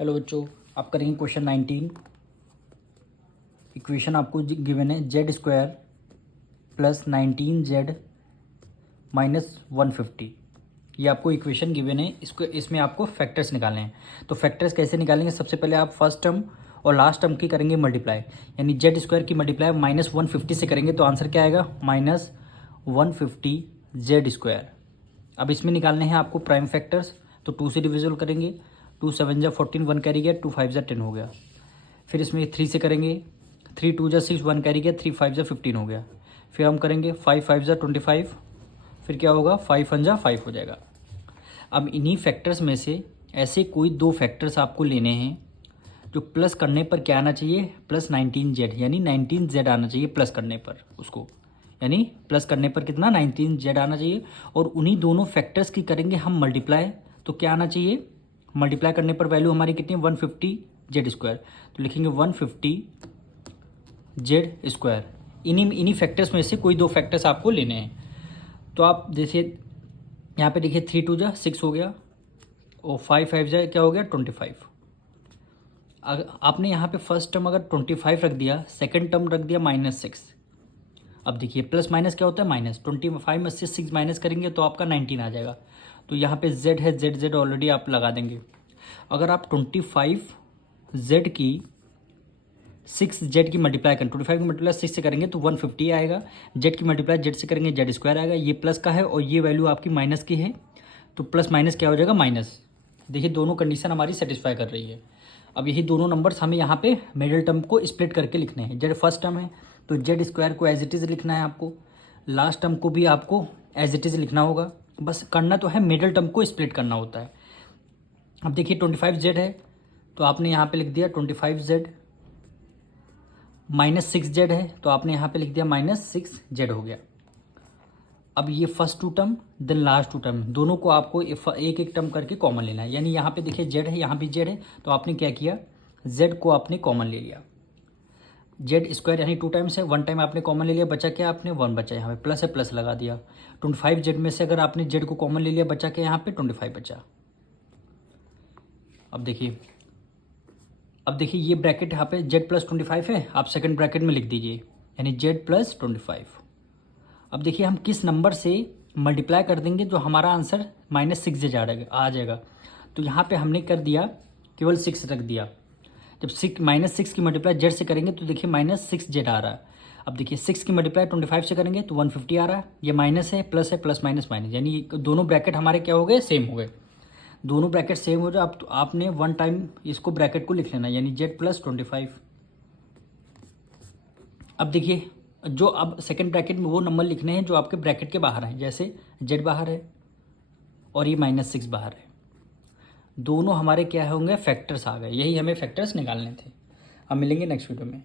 Hello बच्चों, आप करेंगे क्वेश्चन 19। इक्वेशन आपको गिवन है Z square plus 19z minus 150। ये आपको इक्वेशन गिवन है। इसमें आपको फैक्टर्स निकालने हैं। तो फैक्टर्स कैसे निकालेंगे? सबसे पहले आप फर्स्ट टर्म और लास्ट टर्म की करेंगे मल्टीप्लाई, यानी जेड स्क्वायर की मल्टीप्लाई माइनस 150 से करेंगे तो आंसर क्या आएगा? Minus 150 Z square. अब इसमें निकालने हैं आपको प्राइम फैक्टर्स, तो 2 से डिविजल करेंगे। 2 7 जा 14, 1 कैरी गया, 2 5 जा 10 हो गया। फिर इसमें 3 से करेंगे, 3 2 जा 6, 1 कैरी गया, 3 5 जा 15 हो गया। फिर हम करेंगे 5 5 जा 25, फिर क्या होगा? 5 1 जा 5 हो जाएगा। अब इन्हीं फैक्टर्स में से ऐसे कोई दो फैक्टर्स आपको लेने हैं जो प्लस करने पर क्या आना चाहिए? प्लस 19z, यानी 19z आना चाहिए प्लस करने पर उसको, यानी प्लस करने पर कितना? 19z आना चाहिए। और उन्हीं दोनों फैक्टर्स की करेंगे हम मल्टीप्लाई, तो क्या आना चाहिए? मल्टीप्लाई करने पर वैल्यू हमारी कितनी? 150 जेड स्क्वायर। तो लिखेंगे 150 जेड स्क्वायर। इन्हीं फैक्टर्स में से कोई दो फैक्टर्स आपको लेने हैं। तो आप देखिए यहाँ पे देखिए 3 2 जा 6 हो गया और 5 5 जा क्या हो गया? 25। अगर आपने यहाँ पे फर्स्ट टर्म अगर 25 रख दिया, सेकंड टर्म रख दिया -6। अब देखिए प्लस माइनस क्या होता है? माइनस। 25 में से 6 माइनस करेंगे तो आपका 19 आ जाएगा। तो यहाँ पे z है, z ऑलरेडी आप लगा देंगे। अगर आप 25z की 6z की मल्टीप्लाई करें, 25 की मल्टीप्लाई 6 से करेंगे तो 150 आएगा। z की मल्टीप्लाई z से करेंगे जेड स्क्वायर आएगा। ये प्लस का है और ये वैल्यू आपकी माइनस की है, तो प्लस माइनस क्या हो जाएगा? माइनस। देखिए दोनों कंडीशन हमारी सेटिस्फाई कर रही है। अब यही दोनों नंबर्स हमें यहाँ पे मिडिल टर्म को स्प्लिट करके लिखने हैं। जेड फर्स्ट टर्म है तो जेड स्क्वायर को एज इट इज़ लिखना है आपको, लास्ट टर्म को भी आपको एज इट इज़ लिखना होगा। बस करना तो है मिडिल टर्म को स्प्लिट करना होता है। अब देखिए 25z है तो आपने यहाँ पे लिख दिया 25z, -6z है तो आपने यहाँ पे लिख दिया -6z हो गया। अब ये first two term then last two term, दोनों को आपको एक एक टर्म करके कॉमन लेना है। यानी यहाँ पे देखिए जेड है, यहाँ भी जेड है, तो आपने क्या किया? जेड को आपने कॉमन ले लिया। जेड स्क्वायर यानी 2 टाइम्स है, 1 टाइम आपने कॉमन ले लिया, बचा क्या? आपने 1 बचा, यहाँ पे प्लस है प्लस लगा दिया। 25z में से अगर आपने जेड को कॉमन ले लिया, बचा क्या? यहाँ पे 25 बचा। अब देखिए ये ब्रैकेट यहाँ पे जेड प्लस 25 है, आप सेकंड ब्रैकेट में लिख दीजिए, यानी जेड प्लस 25। अब देखिए हम किस नंबर से मल्टीप्लाई कर देंगे जो हमारा आंसर -6z आ जाएगा। तो यहाँ पे हमने कर दिया, केवल 6 रख दिया। जब -6 की मल्टीप्लाई जेड से करेंगे तो देखिए -6z आ रहा है। अब देखिए 6 की मल्टीप्लाई 25 से करेंगे तो 150 आ रहा है। ये माइनस है, प्लस माइनस माइनस, यानी दोनों ब्रैकेट हमारे क्या हो गए? सेम हो गए। दोनों ब्रैकेट सेम हो जाए अब तो आपने 1 टाइम इसको ब्रैकेट को लिख लेना, यानी जेड प्लस 25। अब देखिए जो अब सेकंड ब्रैकेट में वो नंबर लिखने हैं जो आपके ब्रैकेट के बाहर हैं, जैसे जेड बाहर है और ये -6 बाहर है। दोनों हमारे क्या होंगे? फैक्टर्स आ गए। यही हमें फैक्टर्स निकालने थे। अब मिलेंगे नेक्स्ट वीडियो में।